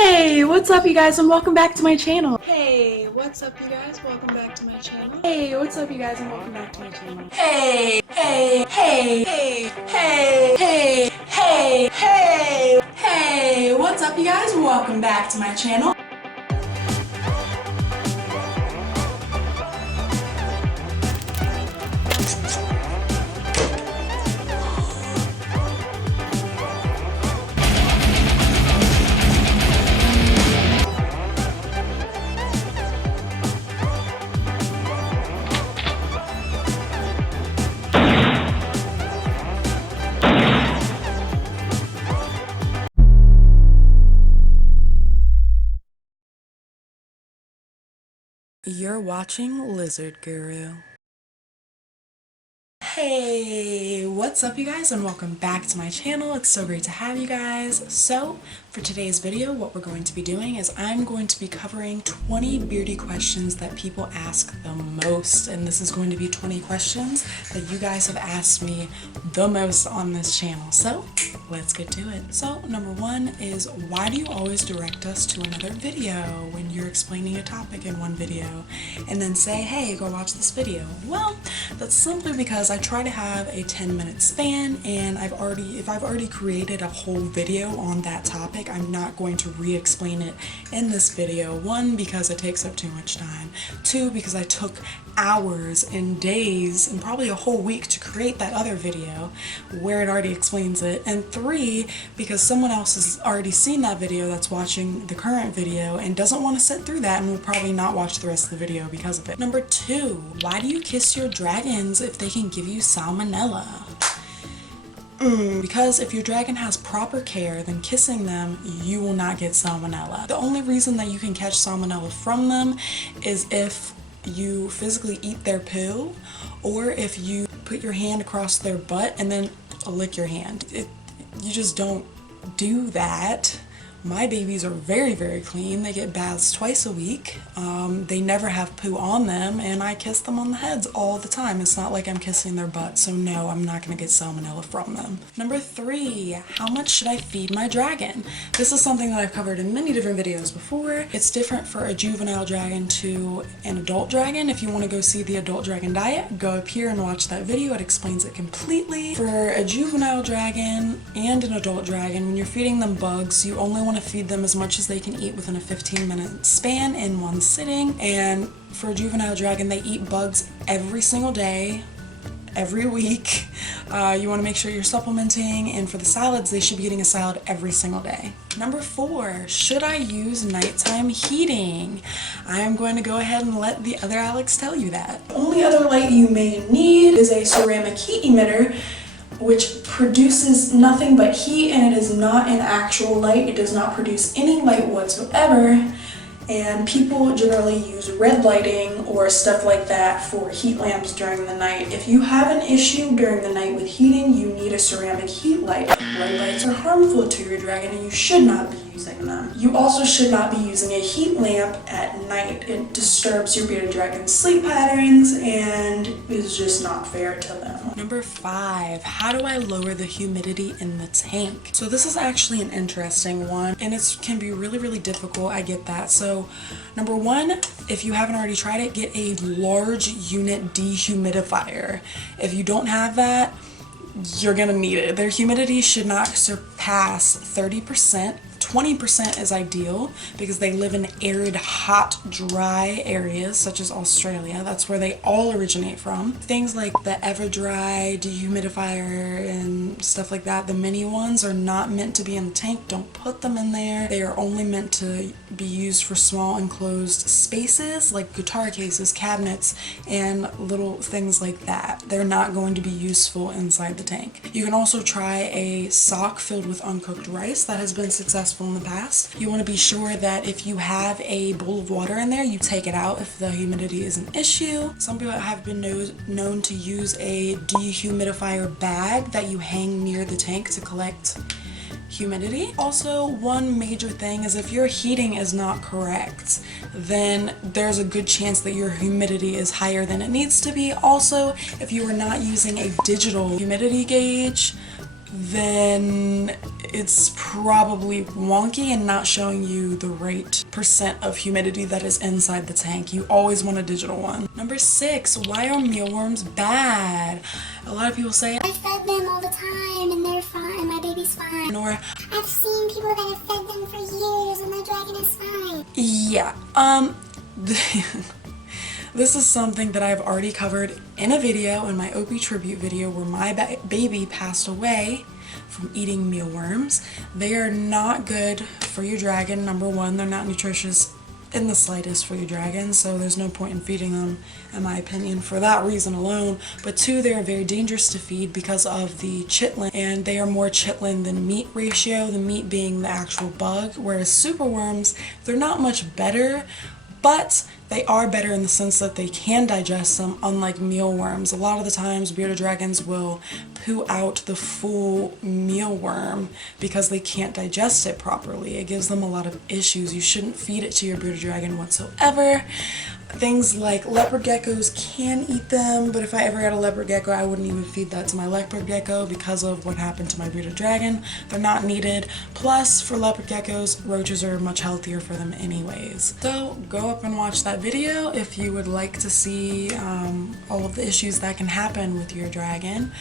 Hey, what's up you guys and welcome back to my channel. Hey, what's up you guys? Welcome back to my channel. Hey, what's up you guys and welcome back to my channel. Hey, hey, hey, hey, hey, hey, hey, hey, hey, what's up you guys? Welcome back to my channel. You're watching Lizard Guru. Hey, what's up you guys and welcome back to my channel. It's so great to have you guys. So for today's video, what we're going to be doing is I'm going to be covering 20 Beardie questions that people ask the most, and this is going to be 20 questions that you guys have asked me the most on this channel. So let's get to it. So number one is, why do you always direct us to another video when you're explaining a topic in one video and then say, hey, go watch this video? Well, that's simply because I try to have a 10-minute span, and if I've already created a whole video on that topic, I'm not going to re-explain it in this video. One, because it takes up too much time. Two, because I took hours and days and probably a whole week to create that other video where it already explains it. And three, because someone else has already seen that video that's watching the current video and doesn't want to sit through that and will probably not watch the rest of the video because of it. Number two, why do you kiss your dragons if they can give you salmonella? Because if your dragon has proper care, then kissing them, you will not get salmonella. The only reason that you can catch salmonella from them is if you physically eat their poo, or if you put your hand across their butt and then lick your hand. You just don't do that. My babies are very, very clean. They get baths twice a week. They never have poo on them, and I kiss them on the heads all the time. It's not like I'm kissing their butt, so no, I'm not gonna get salmonella from them. Number three, how much should I feed my dragon? This is something that I've covered in many different videos before. It's different for a juvenile dragon to an adult dragon. If you want to go see the adult dragon diet, go up here and watch that video. It explains it completely. For a juvenile dragon and an adult dragon, when you're feeding them bugs, you only want to feed them as much as they can eat within a 15-minute span in one sitting. And for a juvenile dragon, they eat bugs every single day, every week. You want to make sure you're supplementing, and for the salads, they should be getting a salad every single day. Number four, should I use nighttime heating? I am going to go ahead and let the other Alex tell you that. The only other light you may need is a ceramic heat emitter, which produces nothing but heat, and it is not an actual light. It does not produce any light whatsoever. And people generally use red lighting or stuff like that for heat lamps during the night. If you have an issue during the night with heating, you need a ceramic heat light. Red lights are harmful to your dragon and you should not be using them. You also should not be using a heat lamp at night. It disturbs your bearded dragon's sleep patterns and is just not fair to them. Number five, how do I lower the humidity in the tank? So this is actually an interesting one, and it can be really, really difficult. I get that. So number one, if you haven't already tried it, get a large unit dehumidifier. If you don't have that, you're gonna need it. Their humidity should not surpass 30%. 20% is ideal because they live in arid, hot, dry areas such as Australia. That's where they all originate from. Things like the EverDry dehumidifier and stuff like that, the mini ones, are not meant to be in the tank. Don't put them in there. They are only meant to be used for small enclosed spaces like guitar cases, cabinets, and little things like that. They're not going to be useful inside the tank. You can also try a sock filled with uncooked rice. That has been successful in the past. You want to be sure that if you have a bowl of water in there, you take it out if the humidity is an issue. Some people have been known to use a dehumidifier bag that you hang near the tank to collect humidity. Also, one major thing is if your heating is not correct, then there's a good chance that your humidity is higher than it needs to be. Also, if you are not using a digital humidity gauge, then it's probably wonky and not showing you the right percent of humidity that is inside the tank. You always want a digital one. Number 6, why are mealworms bad? A lot of people say, I fed them all the time and they're fine, my baby's fine. or I've seen people that have fed them for years and the dragon is fine. yeah, this is something that I've already covered in a video, in my OP tribute video, where my baby passed away from eating mealworms. They are not good for your dragon. Number 1, they're not nutritious in the slightest for your dragon, so there's no point in feeding them, in my opinion, for that reason alone. But 2, they are very dangerous to feed because of the chitlin, and they are more chitlin than meat ratio, the meat being the actual bug, whereas superworms, they're not much better, but they are better in the sense that they can digest them, unlike mealworms. A lot of the times bearded dragons will poo out the full mealworm because they can't digest it properly. It gives them a lot of issues. You shouldn't feed it to your bearded dragon whatsoever. Things like leopard geckos can eat them, but if I ever got a leopard gecko, I wouldn't even feed that to my leopard gecko because of what happened to my bearded dragon. They're not needed. Plus, for leopard geckos, roaches are much healthier for them anyways. So go up and watch that video if you would like to see all of the issues that can happen with your dragon.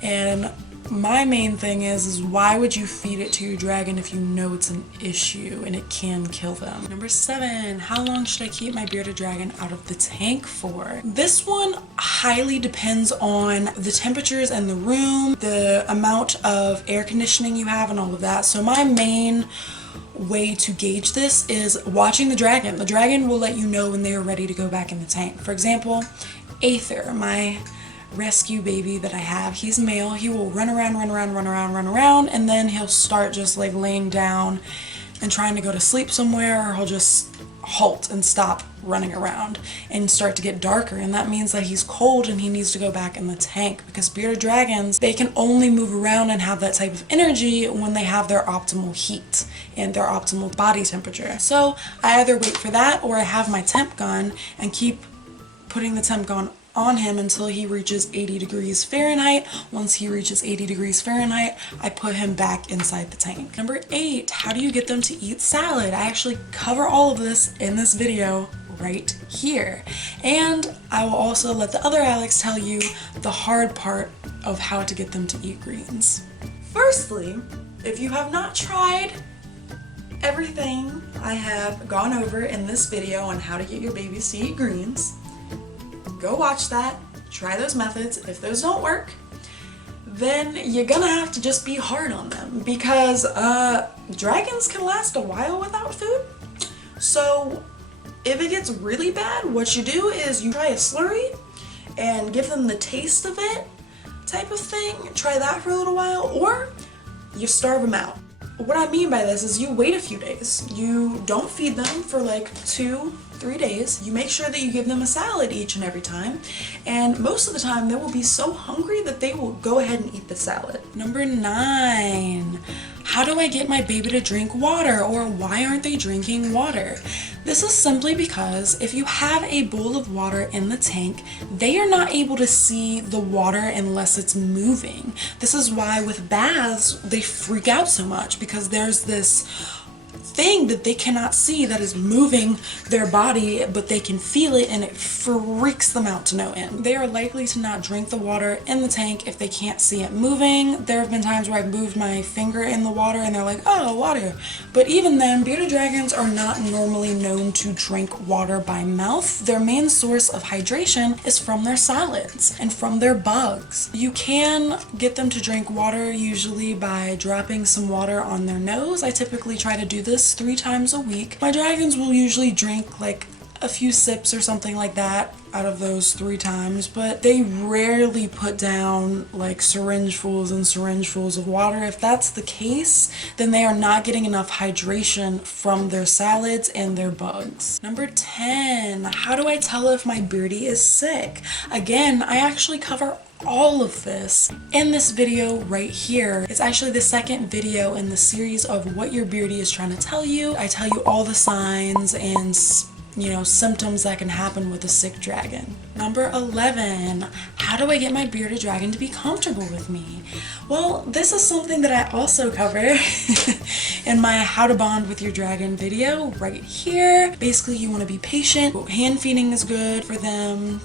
And my main thing is why would you feed it to your dragon if you know it's an issue and it can kill them? Number 7, how long should I keep my bearded dragon out of the tank for? This one highly depends on the temperatures in the room, the amount of air conditioning you have, and all of that. So my main way to gauge this is watching the dragon. The dragon will let you know when they are ready to go back in the tank. For example, Aether, my rescue baby that I have, he's male. He will run around, and then he'll start just like laying down and trying to go to sleep somewhere, or he'll just halt and stop running around and start to get darker, and that means that he's cold and he needs to go back in the tank, because bearded dragons, they can only move around and have that type of energy when they have their optimal heat and their optimal body temperature. So I either wait for that, or I have my temp gun and keep putting the temp gun on him until he reaches 80 degrees Fahrenheit. Once he reaches 80 degrees Fahrenheit, I put him back inside the tank. Number 8, how do you get them to eat salad? I actually cover all of this in this video right here. And I will also let the other Alex tell you the hard part of how to get them to eat greens. Firstly, if you have not tried everything I have gone over in this video on how to get your babies to eat greens, go watch that, try those methods. If those don't work, then you're gonna have to just be hard on them, because dragons can last a while without food. So if it gets really bad, what you do is you try a slurry and give them the taste of it type of thing. Try that for a little while, or you starve them out. What I mean by this is you wait a few days. You don't feed them for like 2-3 days. You make sure that you give them a salad each and every time, and most of the time they will be so hungry that they will go ahead and eat the salad. Number 9, how do I get my baby to drink water, or why aren't they drinking water? This is simply because if you have a bowl of water in the tank, they are not able to see the water unless it's moving. This is why with baths, they freak out so much, because there's this thing that they cannot see that is moving their body, but they can feel it, and it freaks them out to no end. They are likely to not drink the water in the tank if they can't see it moving. There have been times where I've moved my finger in the water and they're like, oh, water. But even then, bearded dragons are not normally known to drink water by mouth. Their main source of hydration is from their salads and from their bugs. You can get them to drink water usually by dropping some water on their nose. I typically try to do this 3 times a week. My dragons will usually drink like a few sips or something like that out of those 3 times, but they rarely put down like syringefuls and syringefuls of water. If that's the case, then they are not getting enough hydration from their salads and their bugs. Number 10, how do I tell if my beardie is sick? Again, I actually cover all of this in this video right here. It's actually the second video in the series of what your beardie is trying to tell you. I tell you all the signs and symptoms that can happen with a sick dragon. Number 11, how do I get my bearded dragon to be comfortable with me? Well, this is something that I also cover in my how to bond with your dragon video right here. Basically, you want to be patient. Hand feeding is good for them.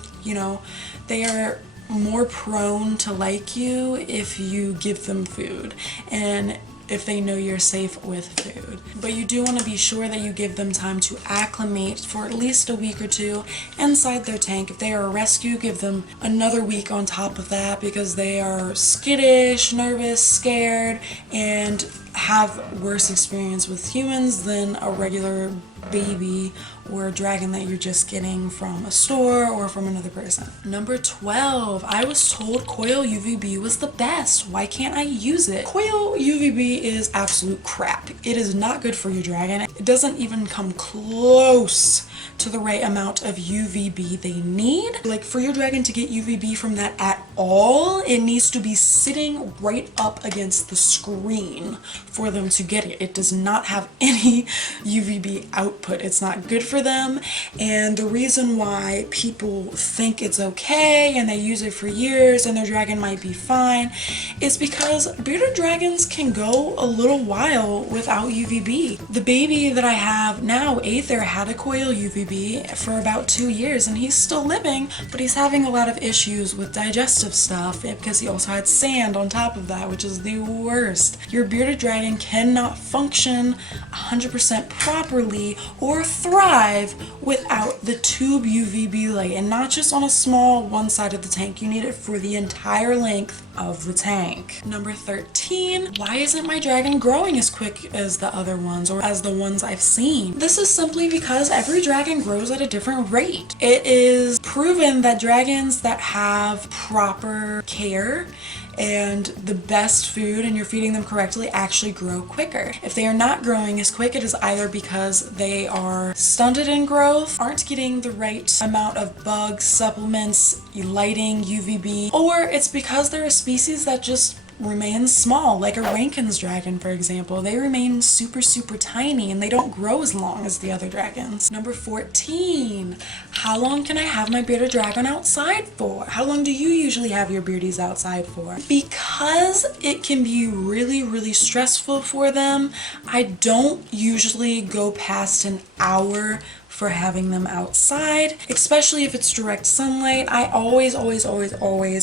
They are more prone to like you if you give them food and if they know you're safe with food. But you do want to be sure that you give them time to acclimate for at least a week or two inside their tank. If they are a rescue, give them another week on top of that because they are skittish, nervous, scared, and have worse experience with humans than a regular baby or a dragon that you're just getting from a store or from another person. Number 12, I was told coil UVB was the best. Why can't I use it? Coil UVB is absolute crap. It is not good for your dragon. It doesn't even come close to the right amount of UVB they need. Like, for your dragon to get UVB from that at all, it needs to be sitting right up against the screen for them to get it. It does not have any UVB output. It's not good for them. And the reason why people think it's okay and they use it for years and their dragon might be fine is because bearded dragons can go a little while without UVB. The baby that I have now, Aether, had a coil UVB for about 2 years and he's still living, but he's having a lot of issues with digestive stuff because he also had sand on top of that, which is the worst. Your bearded dragon cannot function 100% properly or thrive without the tube UVB light, and not just on a small one side of the tank. You need it for the entire length of the tank. Number 13, why isn't my dragon growing as quick as the other ones or as the ones I've seen? This is simply because every dragon grows at a different rate. It is proven that dragons that have proper care and the best food and you're feeding them correctly actually grow quicker. If they are not growing as quick, it is either because they are stunted in growth, aren't getting the right amount of bugs, supplements, lighting, UVB, or it's because they're a species that just remain small, like a Rankin's dragon, for example. They remain super tiny and they don't grow as long as the other dragons. Number 14, how long can I have my bearded dragon outside for? How long do you usually have your beardies outside for? Because it can be really stressful for them, I don't usually go past an hour for having them outside, especially if it's direct sunlight. I always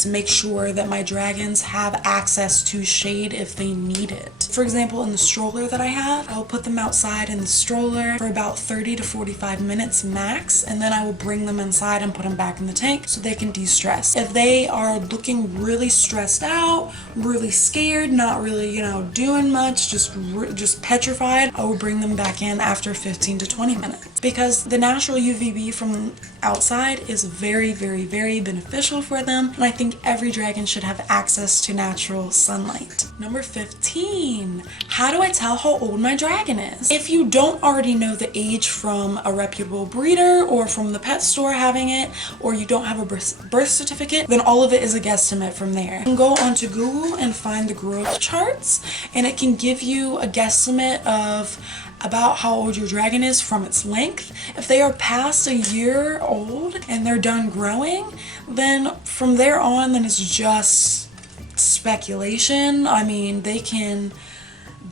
make sure that my dragons have access to shade if they need it. For example, in the stroller that I have, I'll put them outside in the stroller for about 30 to 45 minutes max, and then I will bring them inside and put them back in the tank so they can de-stress. If they are looking really stressed out, really scared, not really, doing much, just petrified, I will bring them back in after 15 to 20 minutes. Because the natural UVB from outside is very beneficial for them, and I think every dragon should have access to natural sunlight. Number 15, how do I tell how old my dragon is? If you don't already know the age from a reputable breeder or from the pet store having it, or you don't have a birth certificate, then all of it is a guesstimate from there. You can go onto Google and find the growth charts, and it can give you a guesstimate of about how old your dragon is from its length. If they are past a year old and they're done growing, then from there on, then it's just speculation. I mean, they can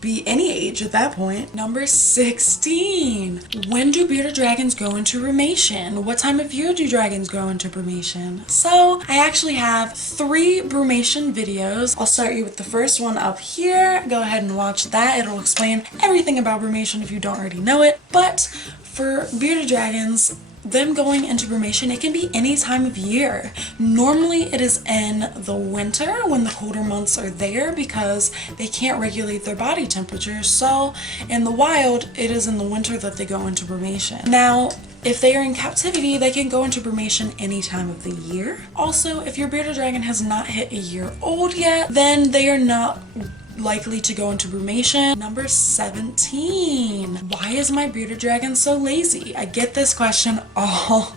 be any age at that point. Number 16, when do bearded dragons go into brumation? What time of year do dragons go into brumation? So I actually have 3 brumation videos. I'll start you with the first one up here. Go ahead and watch that. It'll explain everything about brumation if you don't already know it. But for bearded dragons, them going into brumation, it can be any time of year. Normally it is in the winter when the colder months are there because they can't regulate their body temperature. So in the wild, it is in the winter that they go into brumation. Now, if they are in captivity, they can go into brumation any time of the year. Also, if your bearded dragon has not hit a year old yet, then they are not likely to go into brumation. Number 17, why is my bearded dragon so lazy? I get this question all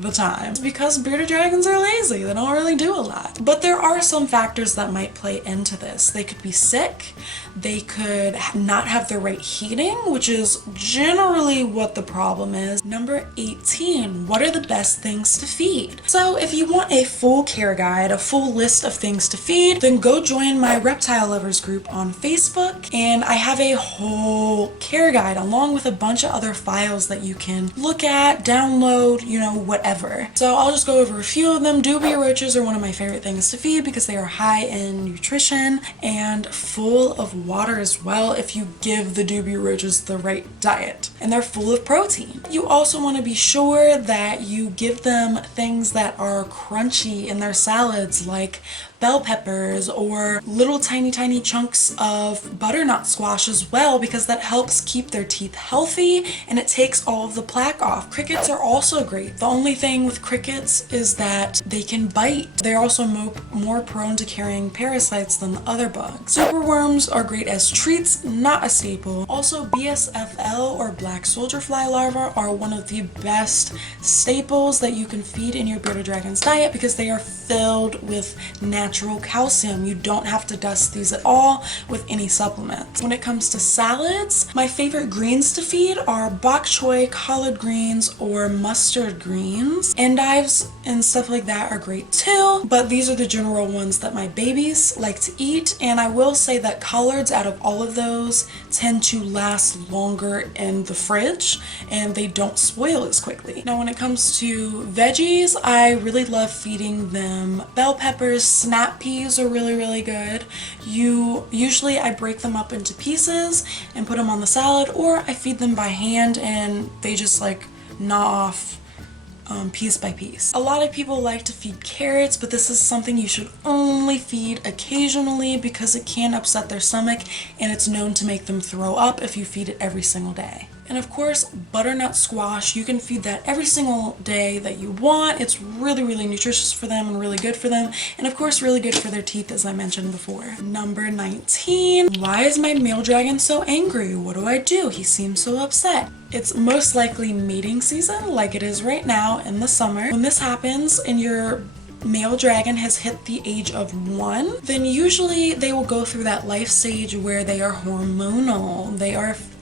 the time. It's because bearded dragons are lazy. They don't really do a lot. But there are some factors that might play into this. They could be sick. They could not have the right heating, which is generally what the problem is. Number 18, what are the best things to feed? So if you want a full care guide, a full list of things to feed, then go join my reptile lovers group on Facebook, and I have a whole care guide along with a bunch of other files that you can look at, download, you know, whatever. So I'll just go over a few of them. Dubia roaches are one of my favorite things to feed because they are high in nutrition and full of water as well if you give the dubia roaches the right diet. And they're full of protein. You also want to be sure that you give them things that are crunchy in their salads, like bell peppers or little tiny chunks of butternut squash as well, because that helps keep their teeth healthy and it takes all of the plaque off. Crickets are also great. The only thing with crickets is that they can bite. They're also more prone to carrying parasites than the other bugs. Superworms are great as treats, not a staple. Also, BSFL or black soldier fly larvae are one of the best staples that you can feed in your bearded dragon's diet because they are filled with natural calcium. You don't have to dust these at all with any supplements. When it comes to salads, my favorite greens to feed are bok choy, collard greens, or mustard greens. Endives and stuff like that are great too, but these are the general ones that my babies like to eat. And I will say that collards, out of all of those, tend to last longer in the fridge and they don't spoil as quickly. Now when it comes to veggies, I really love feeding them bell peppers. Snap peas are really good. Usually I break them up into pieces and put them on the salad, or I feed them by hand and they just like gnaw off piece by piece. A lot of people like to feed carrots, but this is something you should only feed occasionally because it can upset their stomach and it's known to make them throw up if you feed it every single day. And of course, butternut squash, you can feed that every single day that you want. It's really nutritious for them and really good for them. And of course, really good for their teeth, as I mentioned before. Number 19, why is my male dragon so angry? What do? He seems so upset. It's most likely mating season, like it is right now in the summer. When this happens and your male dragon has hit the age of 1, then usually they will go through that life stage where they are hormonal.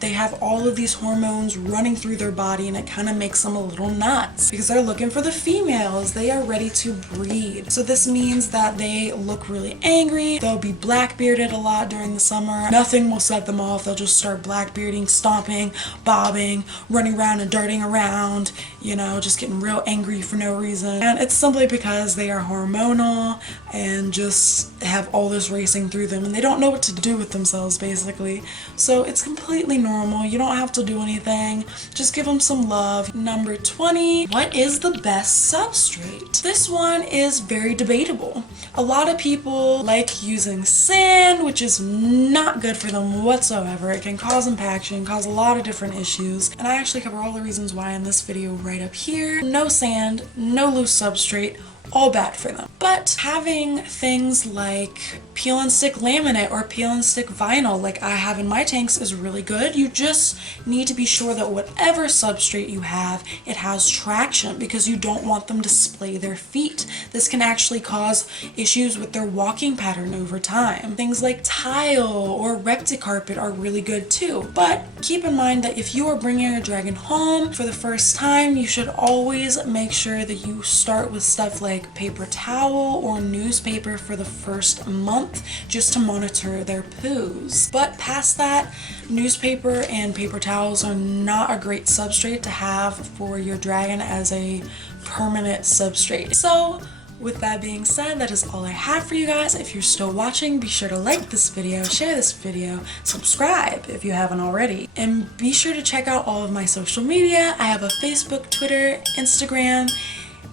They have all of these hormones running through their body and it kind of makes them a little nuts because they're looking for the females. They are ready to breed. So this means that they look really angry. They'll be black-bearded a lot during the summer. Nothing will set them off. They'll just start black-bearding, stomping, bobbing, running around and darting around, you know, just getting real angry for no reason. And it's simply because they are hormonal and just have all this racing through them and they don't know what to do with themselves basically. So it's completely normal. You don't have to do anything. Just give them some love. Number 20, what is the best substrate? This one is very debatable. A lot of people like using sand, which is not good for them whatsoever. It can cause impaction, cause a lot of different issues. And I actually cover all the reasons why in this video right up here. No sand, no loose substrate, all bad for them. But having things like peel and stick laminate or peel and stick vinyl like I have in my tanks is really good. You just need to be sure that whatever substrate you have, it has traction because you don't want them to splay their feet. This can actually cause issues with their walking pattern over time. Things like tile or repticarpet are really good too. But keep in mind that if you are bringing your dragon home for the first time, you should always make sure that you start with stuff like paper towel or newspaper for the first month just to monitor their poos. But past that, newspaper and paper towels are not a great substrate to have for your dragon as a permanent substrate. So with that being said, that is all I have for you guys. If you're still watching, be sure to like this video, share this video, subscribe if you haven't already, and be sure to check out all of my social media. I have a Facebook, Twitter, Instagram,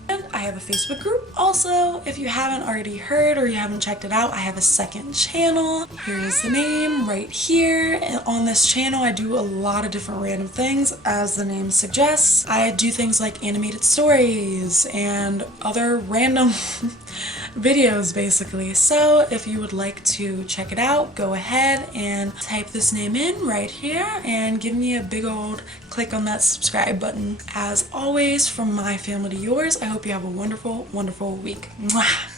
and I have a Facebook group. Also, if you haven't already heard or you haven't checked it out, I have a second channel. Here's the name right here. And on this channel, I do a lot of different random things, as the name suggests. I do things like animated stories and other random videos basically. So if you would like to check it out, go ahead and type this name in right here and give me a big old click on that subscribe button. As always, from my family to yours, I hope you have a wonderful, wonderful week. Mwah!